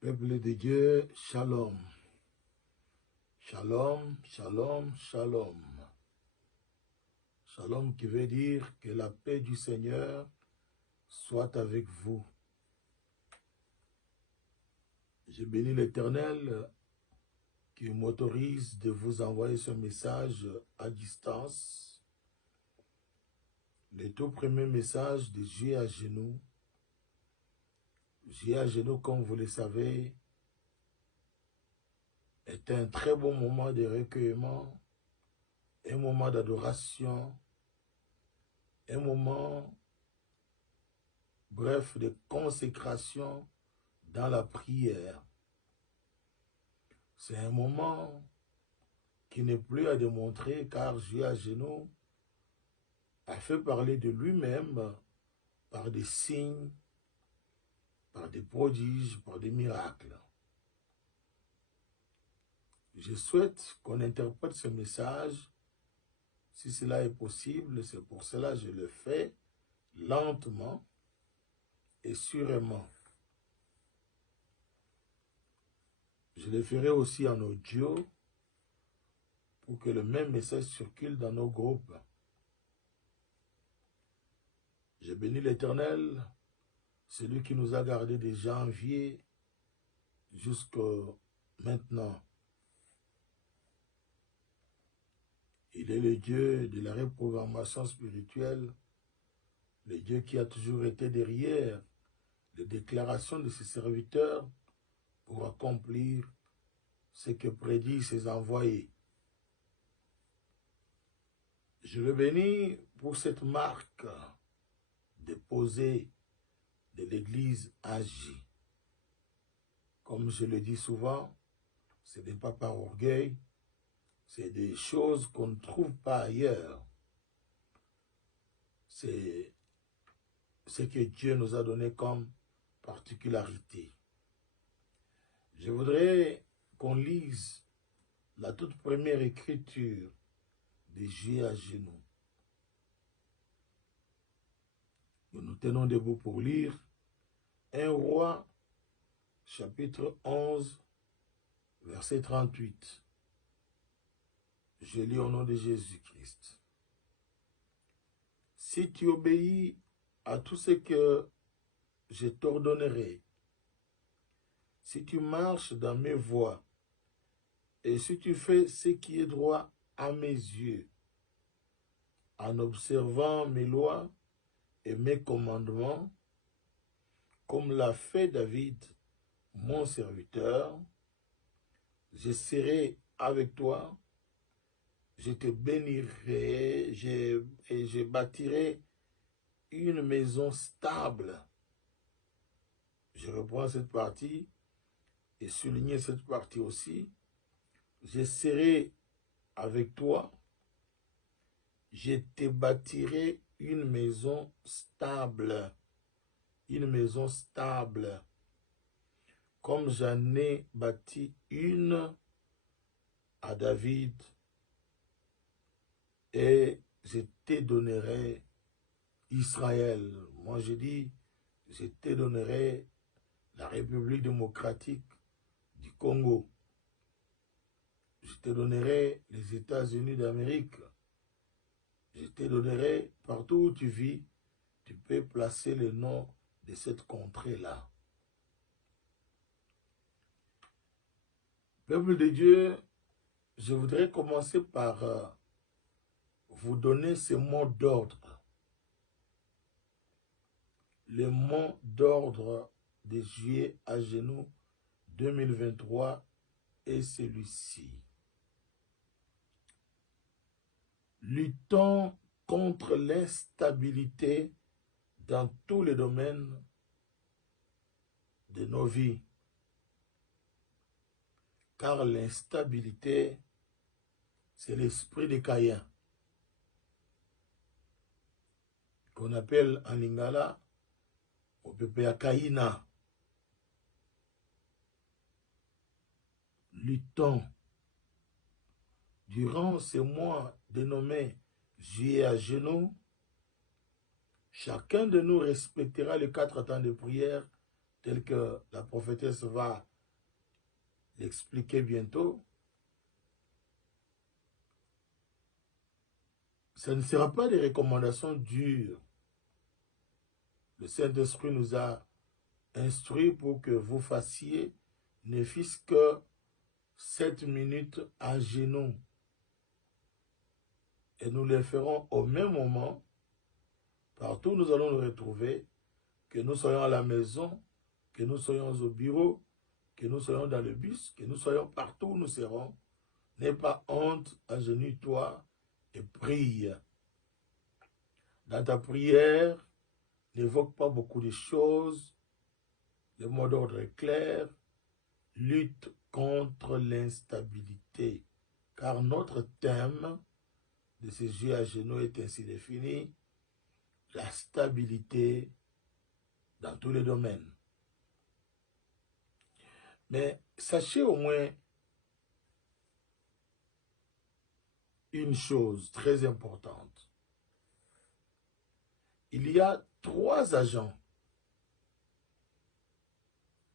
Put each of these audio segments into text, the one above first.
Peuple de Dieu, shalom. Shalom, shalom, shalom. Shalom qui veut dire que la paix du Seigneur soit avec vous. Je bénis l'Éternel qui m'autorise de vous envoyer ce message à distance. Le tout premier message de J à genoux. J à genoux, comme vous le savez, est un très bon moment de recueillement, un moment d'adoration, un moment, bref, de consécration dans la prière. C'est un moment qui n'est plus à démontrer car J à genoux a fait parler de lui-même par des signes, par des prodiges, par des miracles. Je souhaite qu'on interprète ce message, si cela est possible, c'est pour cela que je le fais lentement et sûrement. Je le ferai aussi en audio pour que le même message circule dans nos groupes. Je bénis l'Éternel, celui qui nous a gardés de janvier jusqu'à maintenant. Il est le Dieu de la reprogrammation spirituelle, le Dieu qui a toujours été derrière les déclarations de ses serviteurs pour accomplir ce que prédit ses envoyés. Je le bénis pour cette marque déposée de l'Église agie. Comme je le dis souvent, ce n'est pas par orgueil, c'est des choses qu'on ne trouve pas ailleurs. C'est ce que Dieu nous a donné comme particularité. Je voudrais qu'on lise la toute première écriture de J à genoux. Nous nous tenons debout pour lire 1 Roi, chapitre 11, verset 38. Je lis au nom de Jésus-Christ. Si tu obéis à tout ce que je t'ordonnerai, si tu marches dans mes voies, et si tu fais ce qui est droit à mes yeux, en observant mes lois et mes commandements, comme l'a fait David, mon serviteur, je serai avec toi, je te bénirai et je bâtirai une maison stable. Je reprends cette partie et souligner cette partie aussi. Je serai avec toi, je te bâtirai une maison stable. Une maison stable. Comme j'en ai bâti une à David, et je te donnerai Israël. Moi je dis, je te donnerai la République démocratique du Congo. Je te donnerai les États-Unis d'Amérique. Je te donnerai partout où tu vis, tu peux placer le nom de cette contrée-là. Peuple de Dieu, je voudrais commencer par vous donner ce mot d'ordre. Le mot d'ordre de J à genoux 2023 est celui-ci. Luttons contre l'instabilité dans tous les domaines de nos vies. Car l'instabilité, c'est l'esprit de Caïn, qu'on appelle en lingala, au pépé Caïna. Luttons. Durant ces mois dénommés J à genoux, chacun de nous respectera les 4 temps de prière tels que la prophétesse va l'expliquer bientôt. Ce ne sera pas des recommandations dures. Le Saint-Esprit nous a instruits pour que vous fassiez ne fût-ce que 7 minutes à genoux. Et nous les ferons au même moment. Partout où nous allons nous retrouver, que nous soyons à la maison, que nous soyons au bureau, que nous soyons dans le bus, que nous soyons partout où nous serons. N'aie pas honte, agenouille-toi et prie. Dans ta prière, n'évoque pas beaucoup de choses. Le mot d'ordre est clair. Lutte contre l'instabilité. Car notre thème de ces jeux à genoux est ainsi défini. La stabilité dans tous les domaines. Mais sachez au moins une chose très importante. Il y a 3 agents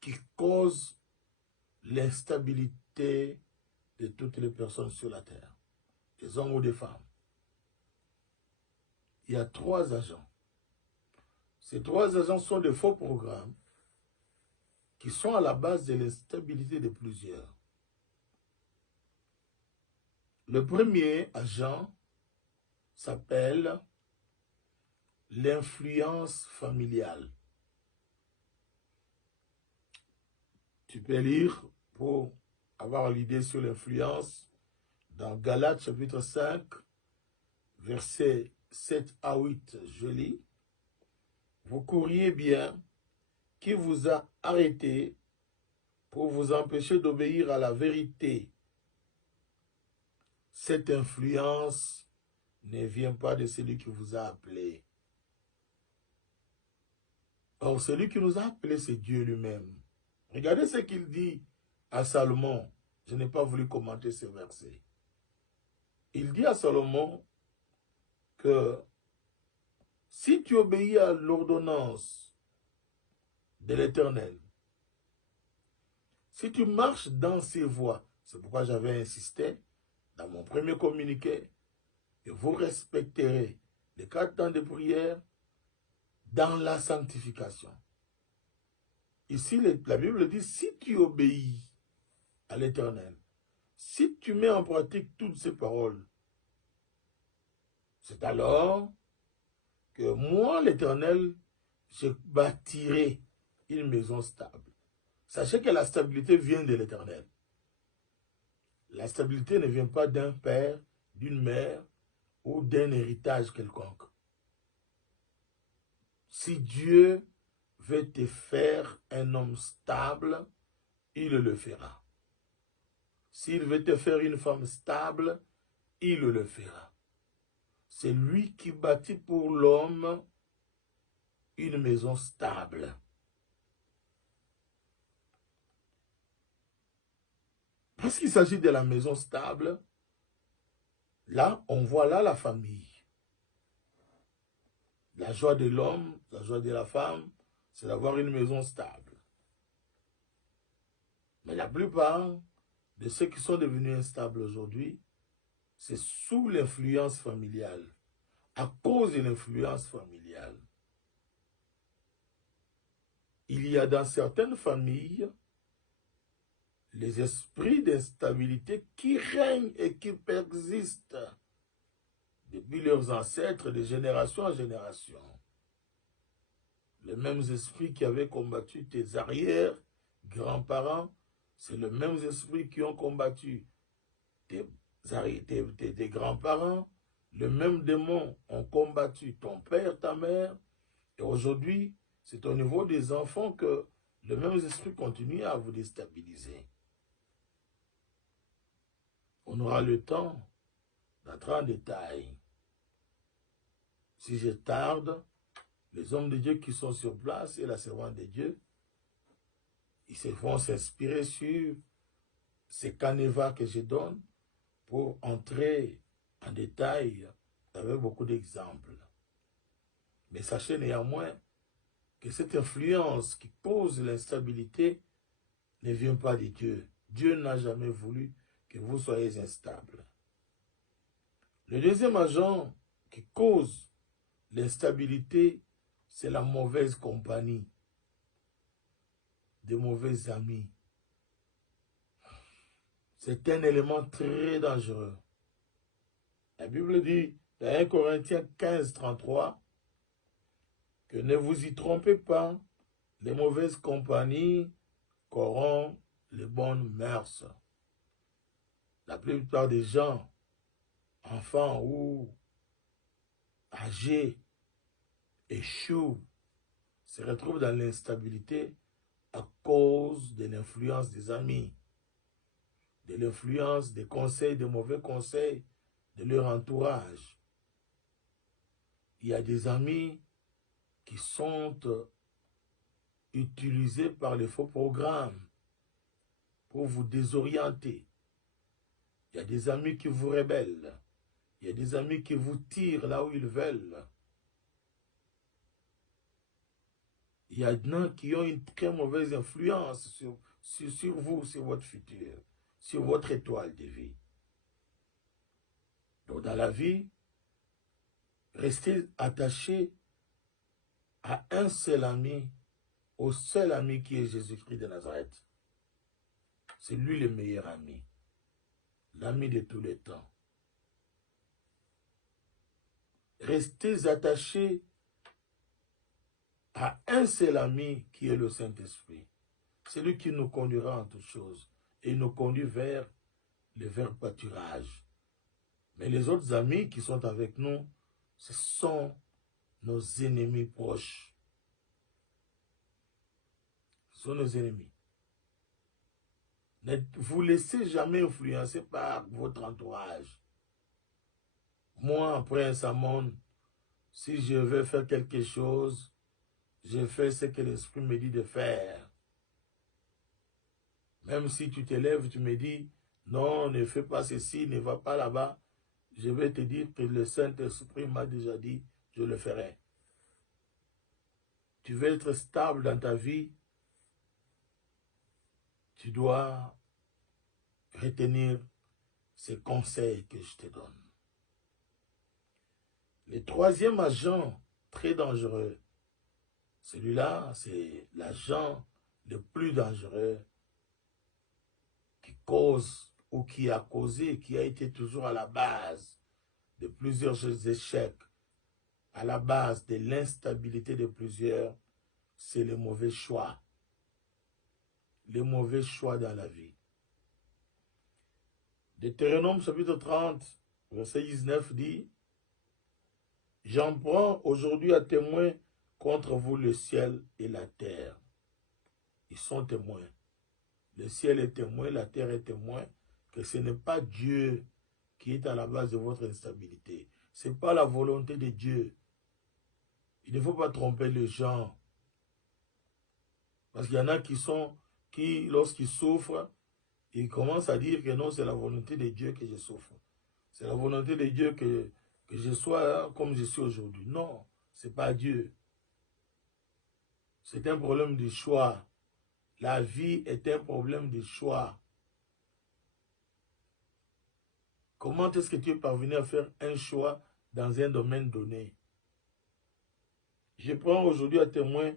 qui causent l'instabilité de toutes les personnes sur la terre, des hommes ou des femmes. Il y a 3 agents. Ces 3 agents sont de faux programmes qui sont à la base de l'instabilité de plusieurs. Le premier agent s'appelle l'influence familiale. Tu peux lire pour avoir l'idée sur l'influence dans Galates chapitre 5, versets 7 à 8, je lis. Vous courriez bien, qui vous a arrêté pour vous empêcher d'obéir à la vérité. Cette influence ne vient pas de celui qui vous a appelé. Or, celui qui nous a appelés, c'est Dieu lui-même. Regardez ce qu'il dit à Salomon. Je n'ai pas voulu commenter ce verset. Il dit à Salomon que si tu obéis à l'ordonnance de l'Éternel, si tu marches dans ses voies, c'est pourquoi j'avais insisté dans mon premier communiqué, et vous respecterez les 4 temps de prière dans la sanctification. Ici, la Bible dit, si tu obéis à l'Éternel, si tu mets en pratique toutes ces paroles, c'est alors que moi, l'Éternel, je bâtirai une maison stable. Sachez que la stabilité vient de l'Éternel. La stabilité ne vient pas d'un père, d'une mère ou d'un héritage quelconque. Si Dieu veut te faire un homme stable, il le fera. S'il veut te faire une femme stable, il le fera. C'est lui qui bâtit pour l'homme une maison stable. Puisqu'il s'agit de la maison stable, là, on voit là la famille. La joie de l'homme, la joie de la femme, c'est d'avoir une maison stable. Mais la plupart de ceux qui sont devenus instables aujourd'hui, c'est sous l'influence familiale, à cause de l'influence familiale. Il y a dans certaines familles les esprits d'instabilité qui règnent et qui persistent depuis leurs ancêtres de génération en génération. Les mêmes esprits qui avaient combattu tes arrière-grands-parents, c'est les mêmes esprits qui ont combattu tes grands-parents. Les mêmes démons ont combattu ton père, ta mère. Et aujourd'hui, c'est au niveau des enfants que les mêmes esprits continuent à vous déstabiliser. On aura le temps d'entrer en détail. Si je tarde, les hommes de Dieu qui sont sur place et la servante de Dieu, ils se vont s'inspirer sur ces canevas que je donne pour entrer en détail avec beaucoup d'exemples. Mais sachez néanmoins que cette influence qui cause l'instabilité ne vient pas de Dieu. Dieu n'a jamais voulu que vous soyez instables. Le deuxième agent qui cause l'instabilité, c'est la mauvaise compagnie, de mauvais amis. C'est un élément très dangereux. La Bible dit, dans 1 Corinthiens 15, 33, que ne vous y trompez pas, les mauvaises compagnies corrompent les bonnes mœurs. La plupart des gens, enfants ou âgés, échouent, se retrouvent dans l'instabilité à cause de l'influence des amis, de l'influence des conseils, des mauvais conseils de leur entourage. Il y a des amis qui sont utilisés par les faux programmes pour vous désorienter. Il y a des amis qui vous rebellent. Il y a des amis qui vous tirent là où ils veulent. Il y en a qui ont une très mauvaise influence sur vous, sur votre futur, sur votre étoile de vie. Donc dans la vie, restez attaché à un seul ami, au seul ami qui est Jésus-Christ de Nazareth. C'est lui le meilleur ami, l'ami de tous les temps. Restez attachés à un seul ami qui est le Saint-Esprit. C'est lui qui nous conduira en toutes choses et nous conduit vers le vert pâturage. Mais les autres amis qui sont avec nous, ce sont nos ennemis proches. Ce sont nos ennemis. Ne vous laissez jamais influencer par votre entourage. Moi, Prince Amon, si je veux faire quelque chose, je fais ce que l'Esprit me dit de faire. Même si tu te lèves, tu me dis, non, ne fais pas ceci, ne va pas là-bas, je vais te dire que le Saint-Esprit m'a déjà dit, je le ferai. Tu veux être stable dans ta vie, tu dois retenir ces conseils que je te donne. Le troisième agent très dangereux, celui-là, c'est l'agent le plus dangereux qui cause ou qui a causé, qui a été toujours à la base de plusieurs échecs, à la base de l'instabilité de plusieurs, c'est le mauvais choix. Les mauvais choix dans la vie. Deutéronome chapitre 30, verset 19 dit, « J'en prends aujourd'hui à témoin contre vous le ciel et la terre. » Ils sont témoins. Le ciel est témoin, la terre est témoin, que ce n'est pas Dieu qui est à la base de votre instabilité. Ce n'est pas la volonté de Dieu. Il ne faut pas tromper les gens. Parce qu'il y en a qui lorsqu'ils souffrent, ils commencent à dire que non, c'est la volonté de Dieu que je souffre. C'est la volonté de Dieu que je sois comme je suis aujourd'hui. Non, ce n'est pas Dieu. C'est un problème de choix. La vie est un problème de choix. Comment est-ce que tu es parvenu à faire un choix dans un domaine donné? Je prends aujourd'hui à témoin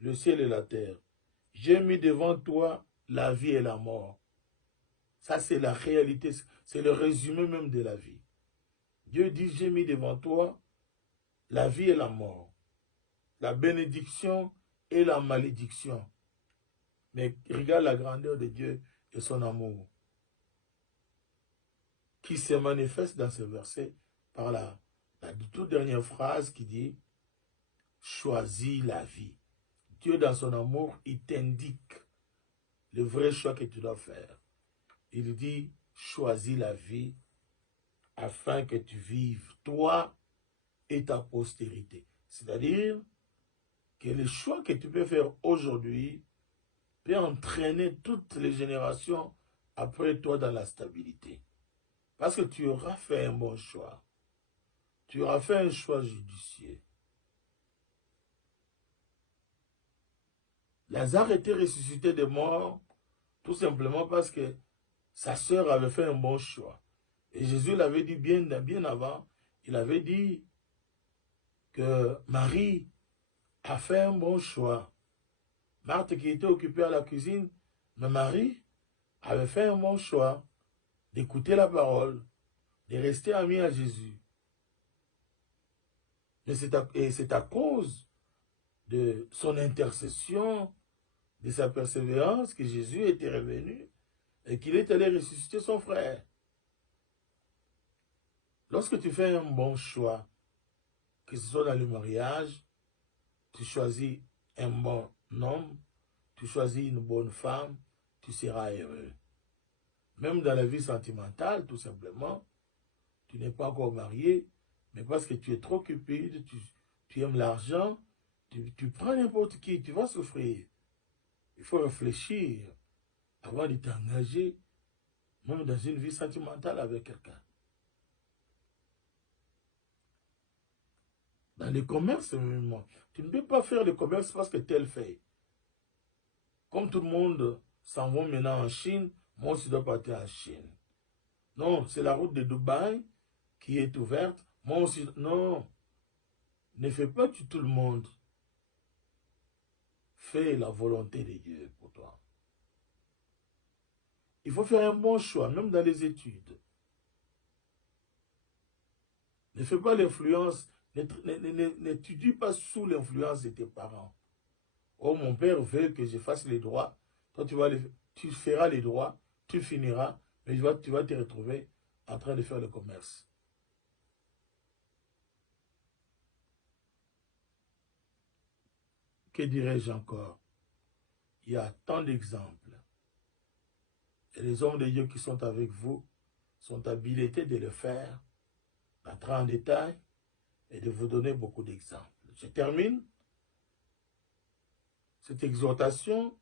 le ciel et la terre. J'ai mis devant toi la vie et la mort. Ça, c'est la réalité, c'est le résumé même de la vie. Dieu dit, j'ai mis devant toi la vie et la mort, la bénédiction et la malédiction. Mais regarde la grandeur de Dieu et son amour, qui se manifeste dans ce verset par la toute dernière phrase qui dit, choisis la vie. Dieu, dans son amour, il t'indique le vrai choix que tu dois faire. Il dit, choisis la vie afin que tu vives, toi et ta postérité. C'est-à-dire que le choix que tu peux faire aujourd'hui peut entraîner toutes les générations après toi dans la stabilité. Parce que tu auras fait un bon choix. Tu auras fait un choix judicieux. Lazare était ressuscité des morts Tout simplement parce que sa sœur avait fait un bon choix. Et Jésus l'avait dit bien avant, il avait dit que Marie a fait un bon choix. Marthe qui était occupée à la cuisine, mais Marie avait fait un bon choix d'écouter la parole, de rester amie à Jésus. Mais c'est à cause de son intercession, de sa persévérance, que Jésus était revenu et qu'il est allé ressusciter son frère. Lorsque tu fais un bon choix, que ce soit dans le mariage, tu choisis un bon homme, tu choisis une bonne femme, tu seras heureux. Même dans la vie sentimentale, tout simplement, tu n'es pas encore marié, mais parce que tu es trop cupide, tu aimes l'argent, tu prends n'importe qui, tu vas souffrir. Il faut réfléchir avant de t'engager, même dans une vie sentimentale avec quelqu'un. Dans le commerce, tu ne peux pas faire le commerce parce que tel fait. Comme tout le monde s'en va maintenant en Chine, moi aussi je dois partir en Chine. Non, c'est la route de Dubaï qui est ouverte. Moi aussi, non. Ne fais pas tout le monde. Fais la volonté de Dieu pour toi. Il faut faire un bon choix, même dans les études. Ne fais pas l'influence, n'étudie pas sous l'influence de tes parents. Oh, mon père veut que je fasse les droits. Toi, tu feras les droits, tu finiras, mais tu vas te retrouver en train de faire le commerce. Que dirais-je encore? Il y a tant d'exemples. Et les hommes de Dieu qui sont avec vous sont habilités de le faire, d'entrer en détail et de vous donner beaucoup d'exemples. Je termine cette exhortation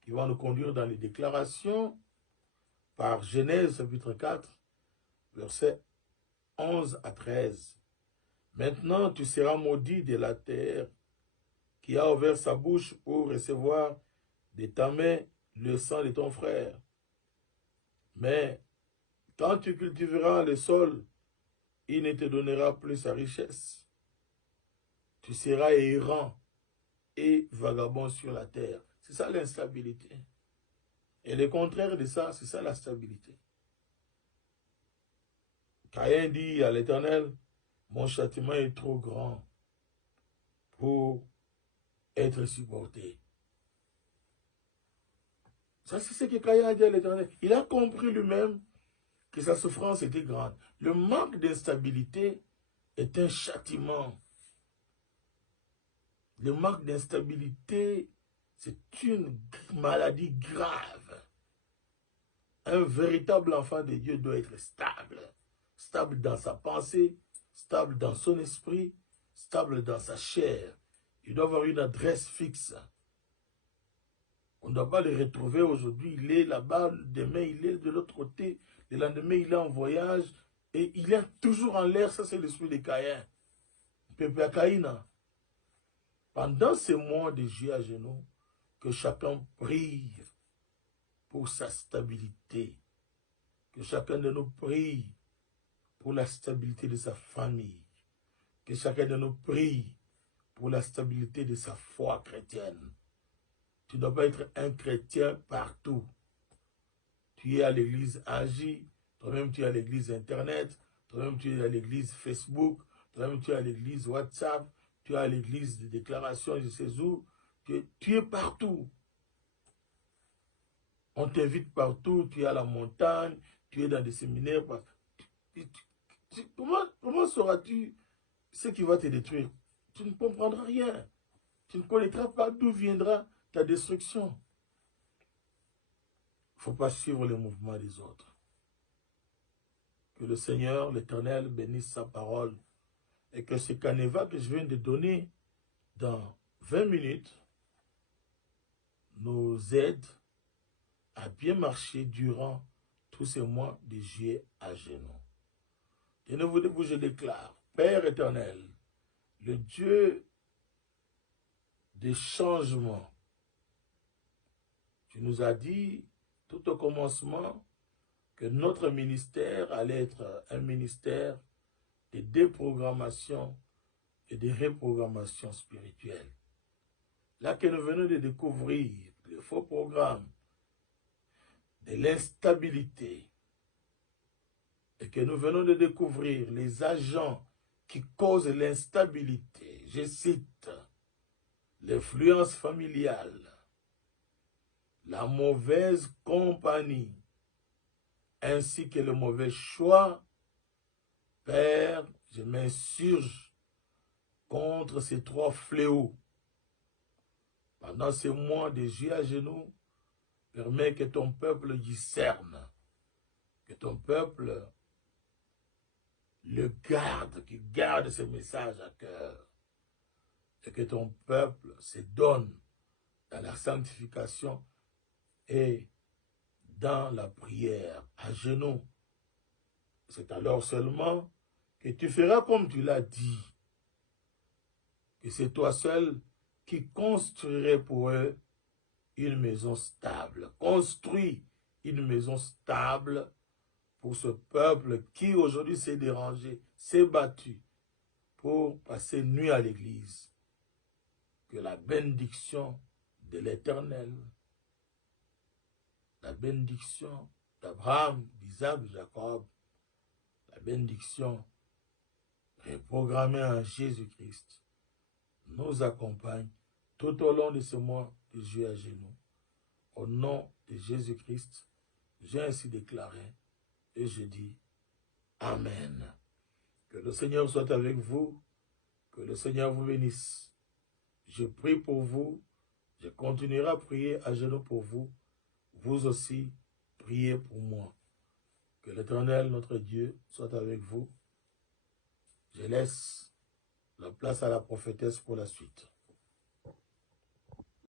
qui va nous conduire dans les déclarations par Genèse chapitre 4, versets 11 à 13. Maintenant, tu seras maudit de la terre qui a ouvert sa bouche pour recevoir de ta main le sang de ton frère. Mais quand tu cultiveras le sol, il ne te donnera plus sa richesse. Tu seras errant et vagabond sur la terre. C'est ça l'instabilité. Et le contraire de ça, c'est ça la stabilité. Caïn dit à l'Éternel, mon châtiment est trop grand pour être supporté. Ça, c'est ce que Caïn a dit à l'Éternel. Il a compris lui-même que sa souffrance était grande. Le manque d'instabilité est un châtiment. Le manque d'instabilité, c'est une maladie grave. Un véritable enfant de Dieu doit être stable. Stable dans sa pensée, stable dans son esprit, stable dans sa chair. Il doit avoir une adresse fixe. On ne doit pas le retrouver aujourd'hui. Il est là-bas, demain il est de l'autre côté, le lendemain il est en voyage et il est toujours en l'air. Ça, c'est l'esprit de Caïn. Pépé Caïn. Pendant ces mois de juillet à genoux, que chacun prie pour sa stabilité. Que chacun de nous prie pour la stabilité de sa famille. Que chacun de nous prie pour la stabilité de sa foi chrétienne. Tu ne dois pas être un chrétien partout. Tu es à l'église Agi, toi-même tu es à l'église Internet, toi-même tu es à l'église Facebook, toi-même tu es à l'église WhatsApp, tu es à l'église de déclaration, je sais où. Tu es partout. On t'invite partout, tu es à la montagne, tu es dans des séminaires. Comment sauras-tu ce qui va te détruire? Tu ne comprendras rien. Tu ne connaîtras pas d'où viendra ta destruction. Il ne faut pas suivre le mouvement des autres. Que le Seigneur, l'Éternel, bénisse sa parole et que ce canevas que je viens de donner dans 20 minutes nous aide à bien marcher durant tous ces mois de juillet à genoux. Tenez-vous, je déclare, Père éternel, le Dieu des changements, tu nous as dit tout au commencement, que notre ministère allait être un ministère de déprogrammation et de reprogrammation spirituelle. Là que nous venons de découvrir le faux programme de l'instabilité et que nous venons de découvrir les agents qui causent l'instabilité, je cite, l'influence familiale, la mauvaise compagnie, ainsi que le mauvais choix, Père, je m'insurge contre ces trois fléaux. Pendant ces mois de Dieu à genoux, permets que ton peuple discerne, que ton peuple le garde, qu'il garde ce message à cœur, et que ton peuple se donne dans la sanctification et dans la prière, à genoux. C'est alors seulement que tu feras comme tu l'as dit, que c'est toi seul qui construirais pour eux une maison stable. Construis une maison stable pour ce peuple qui aujourd'hui s'est dérangé, s'est battu pour passer nuit à l'église. Que la bénédiction de l'Éternel, la bénédiction d'Abraham, d'Isaac, de Jacob, la bénédiction reprogrammée en Jésus-Christ, nous accompagne tout au long de ce mois de juillet à genoux. Au nom de Jésus-Christ, j'ai ainsi déclaré et je dis Amen. Que le Seigneur soit avec vous, que le Seigneur vous bénisse. Je prie pour vous, je continuerai à prier à genoux pour vous. Vous aussi, priez pour moi. Que l'Éternel, notre Dieu, soit avec vous. Je laisse la place à la prophétesse pour la suite.